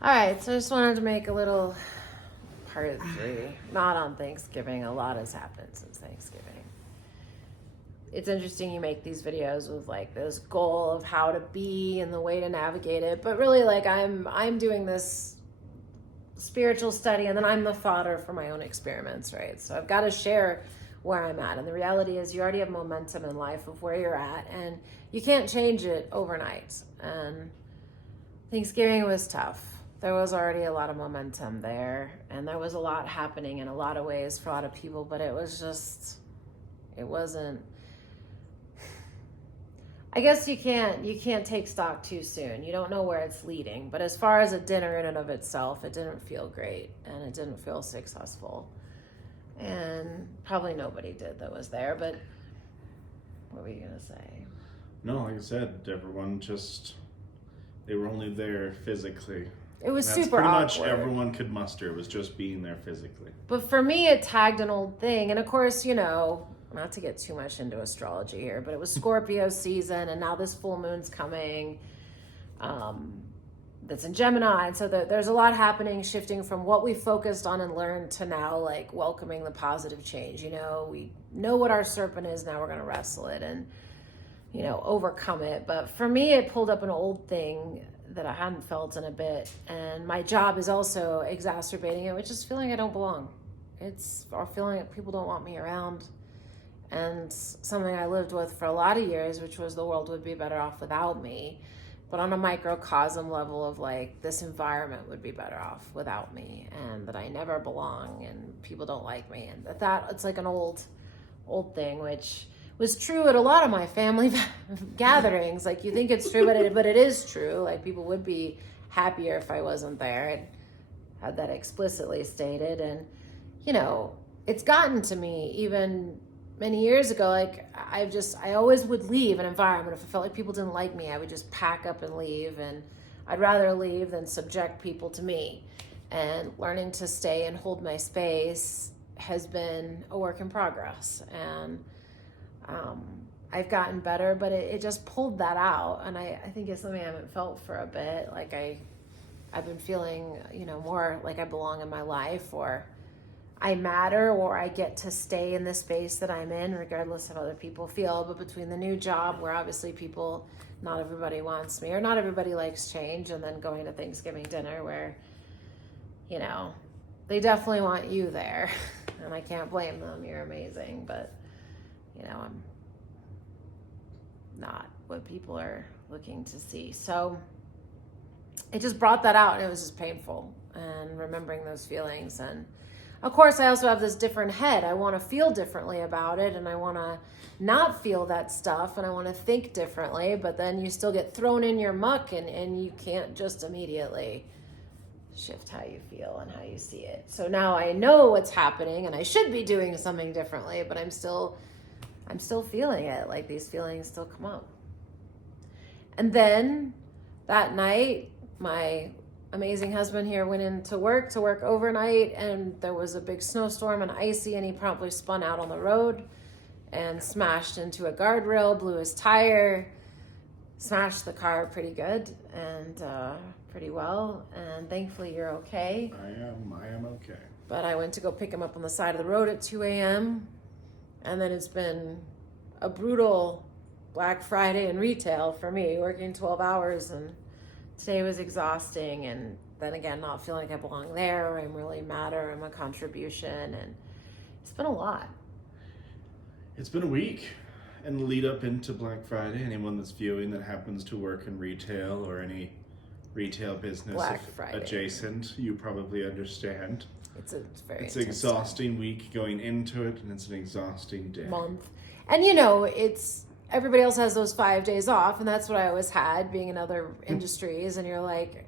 All right, so I just wanted to make a little part 3. Not on Thanksgiving. A lot has happened since Thanksgiving. It's interesting you make these videos with like this goal of how to be and the way to navigate it, but really like I'm doing this spiritual study and then I'm the fodder for my own experiments, right? So I've got to share where I'm at. And the reality is you already have momentum in life of where you're at and you can't change it overnight. And Thanksgiving was tough. There was already a lot of momentum there, and there was a lot happening in a lot of ways for a lot of people, but it wasn't. I guess you can't take stock too soon. You don't know where it's leading. But as far as a dinner in and of itself, it didn't feel great and it didn't feel successful. And probably nobody did that was there, but what were you gonna say? No, like I said, they were only there physically. It was That's super pretty awkward. much everyone could muster. It was just being there physically. But for me, it tagged an old thing. And of course, not to get too much into astrology here, but it was Scorpio season, and now this full moon's coming. That's in Gemini. And so there's a lot happening, shifting from what we focused on and learned to now like welcoming the positive change. We know what our serpent is. Now we're going to wrestle it and, overcome it. But for me, it pulled up an old thing that I hadn't felt in a bit. And my job is also exacerbating it, which is feeling I don't belong. Or feeling that people don't want me around. And something I lived with for a lot of years, which was the world would be better off without me. But on a microcosm level of like, this environment would be better off without me, and that I never belong and people don't like me. And that it's like an old thing, which was true at a lot of my family gatherings. Like you think it's true, but it is true. Like people would be happier if I wasn't there. I had that explicitly stated. And, it's gotten to me even many years ago. Like I always would leave an environment. If I felt like people didn't like me, I would just pack up and leave. And I'd rather leave than subject people to me. And learning to stay and hold my space has been a work in progress. And I've gotten better, but it just pulled that out. And I think it's something I haven't felt for a bit. Like I've been feeling, more like I belong in my life, or I matter, or I get to stay in the space that I'm in, regardless of how other people feel. But between the new job, where obviously not everybody wants me, or not everybody likes change, and then going to Thanksgiving dinner where, they definitely want you there. And I can't blame them. You're amazing. But, I'm not what people are looking to see. So it just brought that out, and it was just painful. And remembering those feelings. And of course, I also have this different head. I want to feel differently about it, and I want to not feel that stuff, and I want to think differently, but then you still get thrown in your muck, and you can't just immediately shift how you feel and how you see it. So now I know what's happening, and I should be doing something differently, but I'm still feeling it. Like these feelings still come up. And then that night, my amazing husband here went into work to work overnight, and there was a big snowstorm and icy, and he promptly spun out on the road and smashed into a guardrail, blew his tire, smashed the car pretty good and pretty well. And thankfully you're okay. I am okay. But I went to go pick him up on the side of the road at 2 a.m. And then it's been a brutal Black Friday in retail for me, working 12 hours, and today was exhausting. And then again, not feeling like I belong there, or I'm really matter, I'm a contribution, and it's been a lot. It's been a week, and the lead up into Black Friday. Anyone that's viewing that happens to work in retail or any retail business Black Friday adjacent, you probably understand. It's an exhausting week going into it, and it's an exhausting day. Month. And it's everybody else has those 5 days off, and that's what I always had being in other industries. And you're like,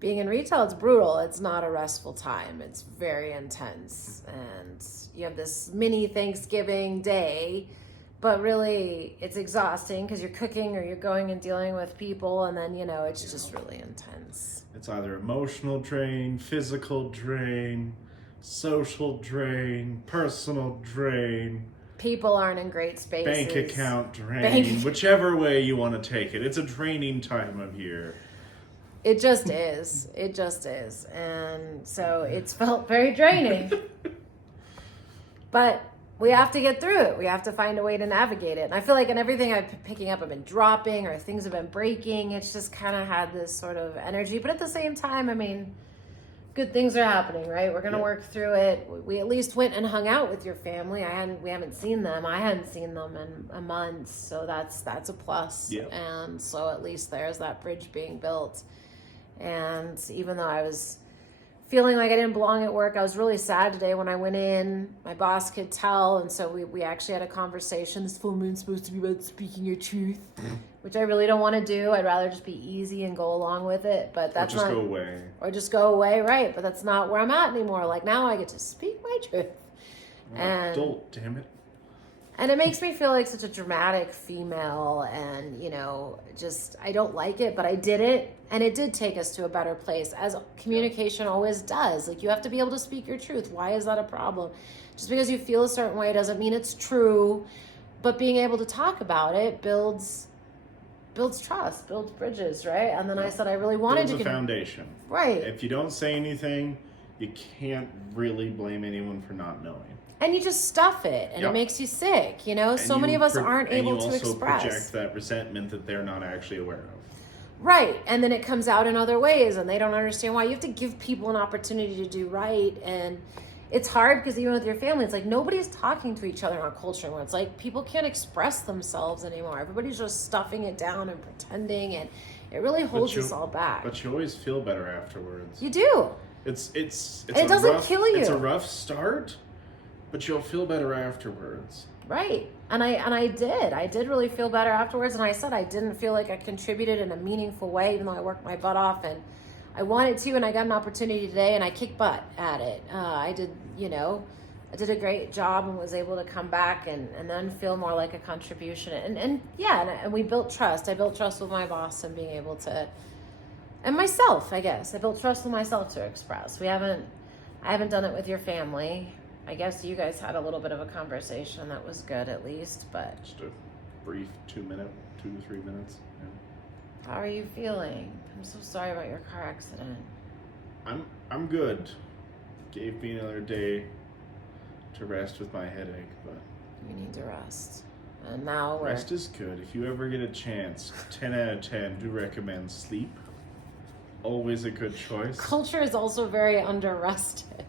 being in retail, it's brutal. It's not a restful time. It's very intense. And you have this mini Thanksgiving day, but really it's exhausting because you're cooking or you're going and dealing with people, and then it's just really intense. It's either emotional drain, physical drain, social drain, personal drain. People aren't in great spaces. Bank account drain, whichever way you want to take it. It's a draining time of year. It just is. It just is. And so it's felt very draining. But we have to get through it. We have to find a way to navigate it. And I feel like in everything I've been picking up, I've been dropping or things have been breaking. It's just kind of had this sort of energy. But at the same time, I mean, good things are happening, right? We're going to work through it. We at least went and hung out with your family. We haven't seen them. I hadn't seen them in a month. So that's a plus. Yeah. And so at least there's that bridge being built. And even though I was feeling like I didn't belong at work, I was really sad today when I went in. My boss could tell, and so we actually had a conversation. This full moon's supposed to be about speaking your truth, which I really don't want to do. I'd rather just be easy and go along with it, but that's not... Or just go away. Or just go away, right. But that's not where I'm at anymore. Like, now I get to speak my truth. I'm adult, damn it. And it makes me feel like such a dramatic female, and, you know, just, I don't like it, but I did it, and it did take us to a better place, as communication always does. Like, you have to be able to speak your truth. Why is that a problem? Just because you feel a certain way doesn't mean it's true, but being able to talk about it builds trust, builds bridges, right? And then I said I really wanted Builds to... a foundation. Right. If you don't say anything, you can't really blame anyone for not knowing. And you just stuff it, and it makes you sick, you know? And so many of us aren't able to express. And you also project that resentment that they're not actually aware of. Right, and then it comes out in other ways, and they don't understand why. You have to give people an opportunity to do right, and it's hard because even with your family, it's like nobody's talking to each other in our culture anymore. It's like people can't express themselves anymore. Everybody's just stuffing it down and pretending, and it really holds us all back. But you always feel better afterwards. You do. It's and it doesn't kill you. It's a rough start, but you'll feel better afterwards. Right. And I did really feel better afterwards. And I said I didn't feel like I contributed in a meaningful way, even though I worked my butt off and I wanted to, and I got an opportunity today and I kicked butt at it. I did a great job and was able to come back and then feel more like a contribution. And we built trust. I built trust with my boss and being able to, and myself, I guess. I built trust with myself to express. I haven't done it with your family. I guess you guys had a little bit of a conversation that was good, at least, but... Just a brief 2 to 3 minutes. Yeah. How are you feeling? I'm so sorry about your car accident. I'm good. Gave me another day to rest with my headache, but... You need to rest. And now Rest is good. If you ever get a chance, 10 out of 10, do recommend sleep. Always a good choice. Culture is also very under-rested.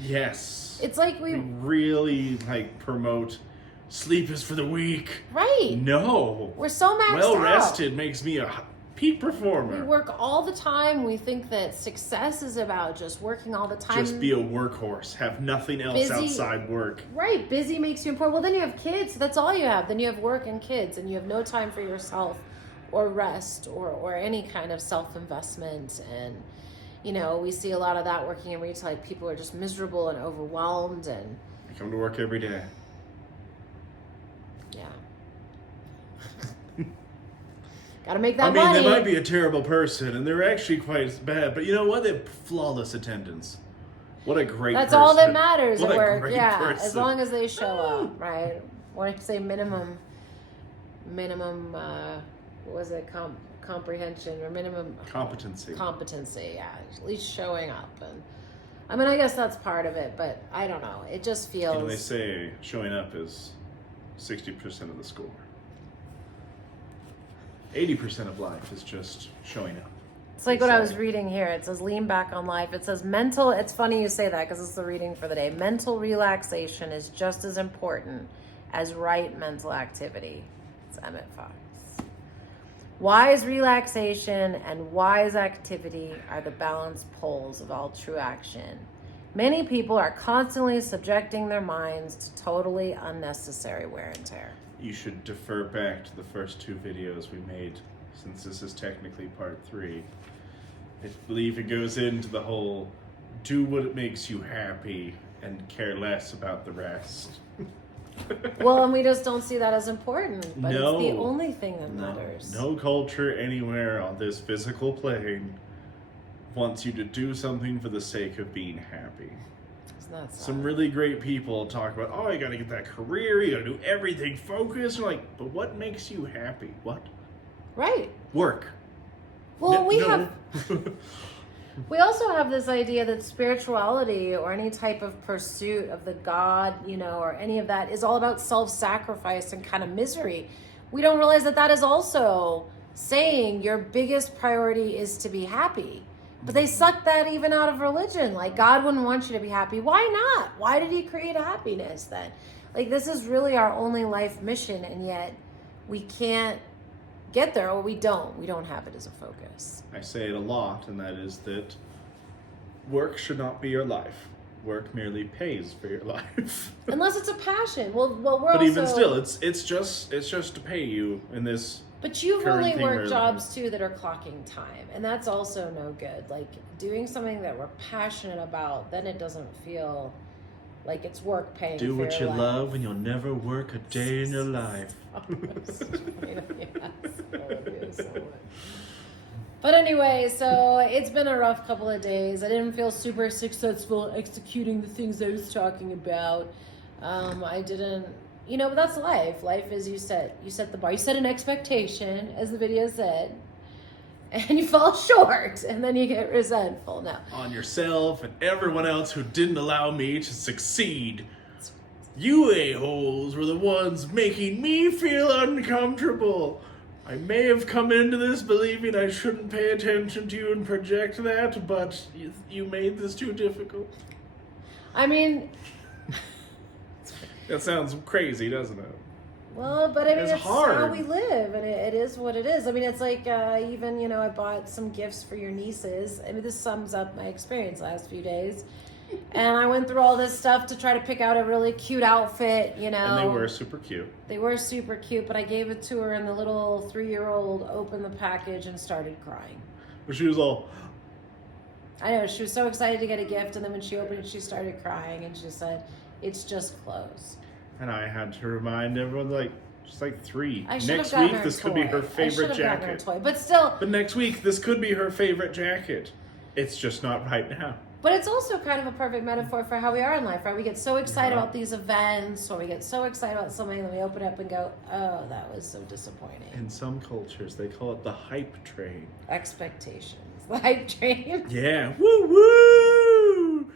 Yes. It's like we really promote sleep is for the weak. Right. No. We're so maxed out. Well rested makes me a peak performer. We work all the time. We think that success is about just working all the time. Just be a workhorse. Have nothing else outside work. Right. Busy makes you important. Well, then you have kids. That's all you have. Then you have work and kids, and you have no time for yourself or rest or any kind of self-investment. And you know, we see a lot of that working in retail. Like, people are just miserable and overwhelmed, and I come to work every day. Yeah. Gotta make that money. They might be a terrible person, and they're actually quite bad, but you know what? They have flawless attendance. What a great That's person. all that matters at What a work. great Yeah, person. as long as they show up, right? When I say minimum, what was it? Comprehension or minimum competency, yeah, at least showing up. And I mean, I guess that's part of it, but I don't know, it just feels, you know, they say showing up is 60% of the score. 80% of life is just showing up. It's like what I was reading here. It says lean back on life. It says it's funny you say that because it's the reading for the day. Mental relaxation is just as important as right mental activity. It's Emmett Fox. Wise relaxation and wise activity are the balanced poles of all true action. Many people are constantly subjecting their minds to totally unnecessary wear and tear. You should defer back to the first 2 videos we made, since this is technically part 3. I believe it goes into the whole do what makes you happy and care less about the rest. Well, and we just don't see that as important, but it's the only thing that matters. No culture anywhere on this physical plane wants you to do something for the sake of being happy. Some really great people talk about, oh, you gotta get that career, you gotta do everything focused. You're like, but what makes you happy? What? Right. Work. Well, No. we also have this idea that spirituality or any type of pursuit of the God, or any of that is all about self-sacrifice and kind of misery. We don't realize that that is also saying your biggest priority is to be happy. But they suck that even out of religion. Like, God wouldn't want you to be happy. Why not? Why did he create happiness then? Like, this is really our only life mission, and yet we can't get there, or we don't have it as a focus. I say it a lot, and that is that work should not be your life. Work merely pays for your life. Unless it's a passion. Well, we're But also, even still, it's just to pay you in this. But you've current only thing worked we're jobs too that are clocking time, and that's also no good. Like, doing something that we're passionate about, then it doesn't feel like it's work paying. Do for what your you life. love, and you'll never work a day in your life. But anyway, so it's been a rough couple of days. I didn't feel super successful executing the things I was talking about. I didn't, but that's life. Life is you set the bar. You set an expectation, as the video said, and you fall short, and then you get resentful. Now, On yourself and everyone else who didn't allow me to succeed. You a-holes were the ones making me feel uncomfortable. I may have come into this believing I shouldn't pay attention to you and project that, but you made this too difficult. I mean, That sounds crazy, doesn't it? well, but I mean, It's it's hard. how we live, and it is what it is. I mean, it's like, even, I bought some gifts for your nieces. I mean, this sums up my experience last few days. And I went through all this stuff to try to pick out a really cute outfit, And they were super cute. They were super cute, but I gave it to her, and the little 3-year-old opened the package and started crying. But she was all, I know, she was so excited to get a gift, and then when she opened it, she started crying, and she said, "It's just clothes." and I had to remind everyone, she's 3. I should Next have gotten week, her this a could be toy. her I favorite should have gotten her a jacket. toy, but still. But next week, this could be her favorite jacket. It's just not right now. But it's also kind of a perfect metaphor for how we are in life, right? We get so excited Yeah. about these events, or we get so excited about something, and then we open it up and go, "Oh, that was so disappointing." In some cultures, they call it the hype train. Expectations, the hype train. Yeah, woo woo!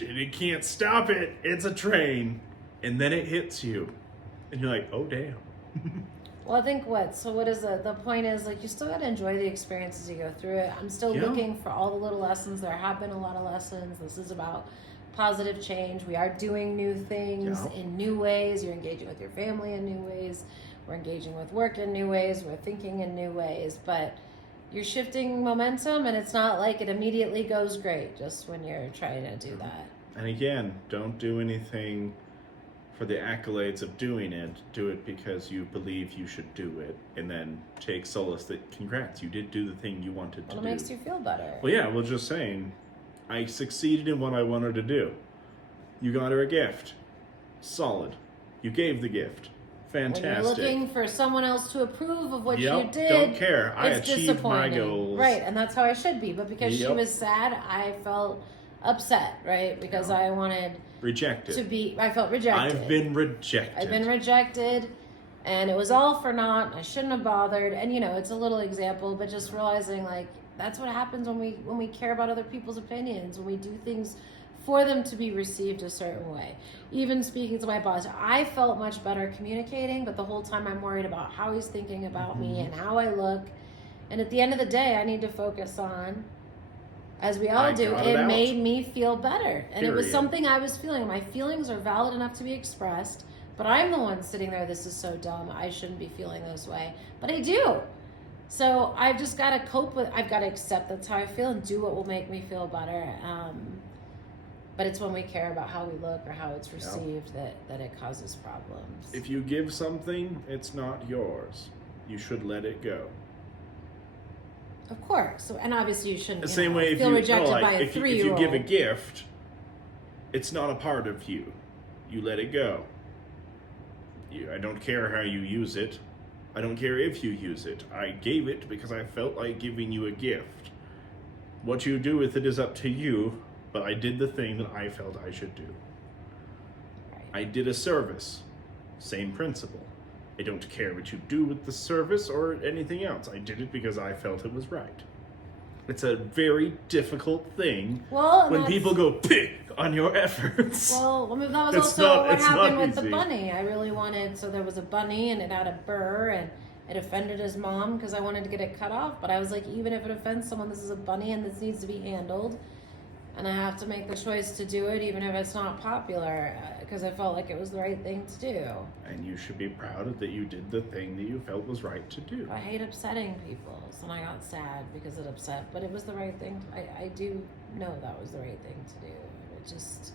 And you can't stop it. It's a train, and then it hits you, and you're like, "Oh damn!" Well, I think what is the point is, you still got to enjoy the experience as you go through it. I'm still Yeah. looking for all the little lessons. There have been a lot of lessons. This is about positive change. We are doing new things Yeah. in new ways. You're engaging with your family in new ways. We're engaging with work in new ways. We're thinking in new ways. But you're shifting momentum, and it's not like it immediately goes great just when you're trying to do that. And again, don't do anything for the accolades of doing it. Do it because you believe you should do it, and then take solace that, congrats, you did do the thing you wanted to Well, it do. makes you feel better. Well, yeah, well, just saying, I succeeded in what I wanted to do. You got her a gift. Solid. You gave the gift. When Fantastic. you're looking for someone else to approve of what Yep, you did, don't care. I it's achieved my disappointing. goals. Right, and that's how I should be. But because she Yep. was sad, I felt upset, right? Because I wanted Rejected. to be, I felt rejected. I've been rejected. I've been rejected, and it was all for naught. I shouldn't have bothered. And it's a little example, but just realizing that's what happens when we care about other people's opinions, when we do things for them to be received a certain way. Even speaking to my boss, I felt much better communicating, but the whole time I'm worried about how he's thinking about me and how I look. And at the end of the day, I need to focus on, as we all I do, got it it out. made me feel better. And it was Period. something I was feeling. My feelings are valid enough to be expressed, but I'm the one sitting there, this is so dumb, I shouldn't be feeling this way. But I do. So I've just got to I've got to accept that's how I feel and do what will make me feel better. But it's when we care about how we look or how it's received that it causes problems. If you give something, it's not yours. You should let it go. Of course. So, and obviously you shouldn't The same way if feel you rejected by a if you 3-year-old. give a gift, it's not a part of you. You let it go. I don't care how you use it. I don't care if you use it. I gave it because I felt like giving you a gift. What you do with it is up to you, but I did the thing that I felt I should do. Right. I did a service. Same principle. I don't care what you do with the service or anything else. I did it because I felt it was right. It's a very difficult thing Well, when people go pick on your efforts. Well, I mean, that was It's also not- what it's not happened with the easy. bunny. I really wanted, so there was a bunny and it had a burr and it offended his mom because I wanted to get it cut off. But I was like, even if it offends someone, this is a bunny and this needs to be handled. And I have to make the choice to do it, even if it's not popular, because I felt like it was the right thing to do. And you should be proud that you did the thing that you felt was right to do. I hate upsetting people, so I got sad because it upset, but it was the right thing. I do know that was the right thing to do. It just,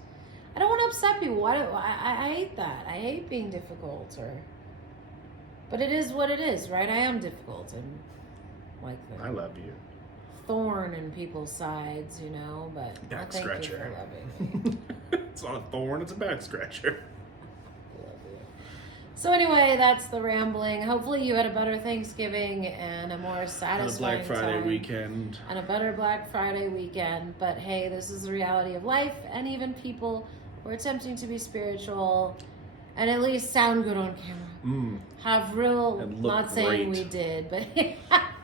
I don't want to upset people. I hate that. I hate being difficult, but it is what it is, right? I am difficult and like I love you. thorn in people's sides, you know, but I Back thank scratcher. you for loving me. It's not a thorn, it's a back scratcher. I love you. So anyway, that's the rambling. Hopefully you had a better Thanksgiving and a more On a satisfying Black Friday time. weekend. And a better Black Friday weekend. But hey, this is the reality of life, and even people who are attempting to be spiritual and at least sound good on camera. Have real, And look not saying great. we did, but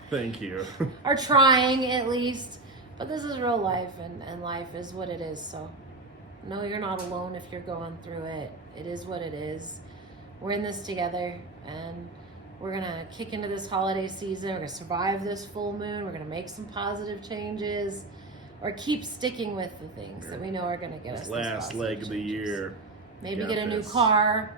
Thank you. are trying at least. But this is real life, and life is what it is. So no, you're not alone if you're going through it. It is what it is. We're in this together, and we're going to kick into this holiday season. We're going to survive this full moon. We're going to make some positive changes, or keep sticking with the things that we know are going to get us This those last positive leg of the changes. year. Maybe Got get a new this. car.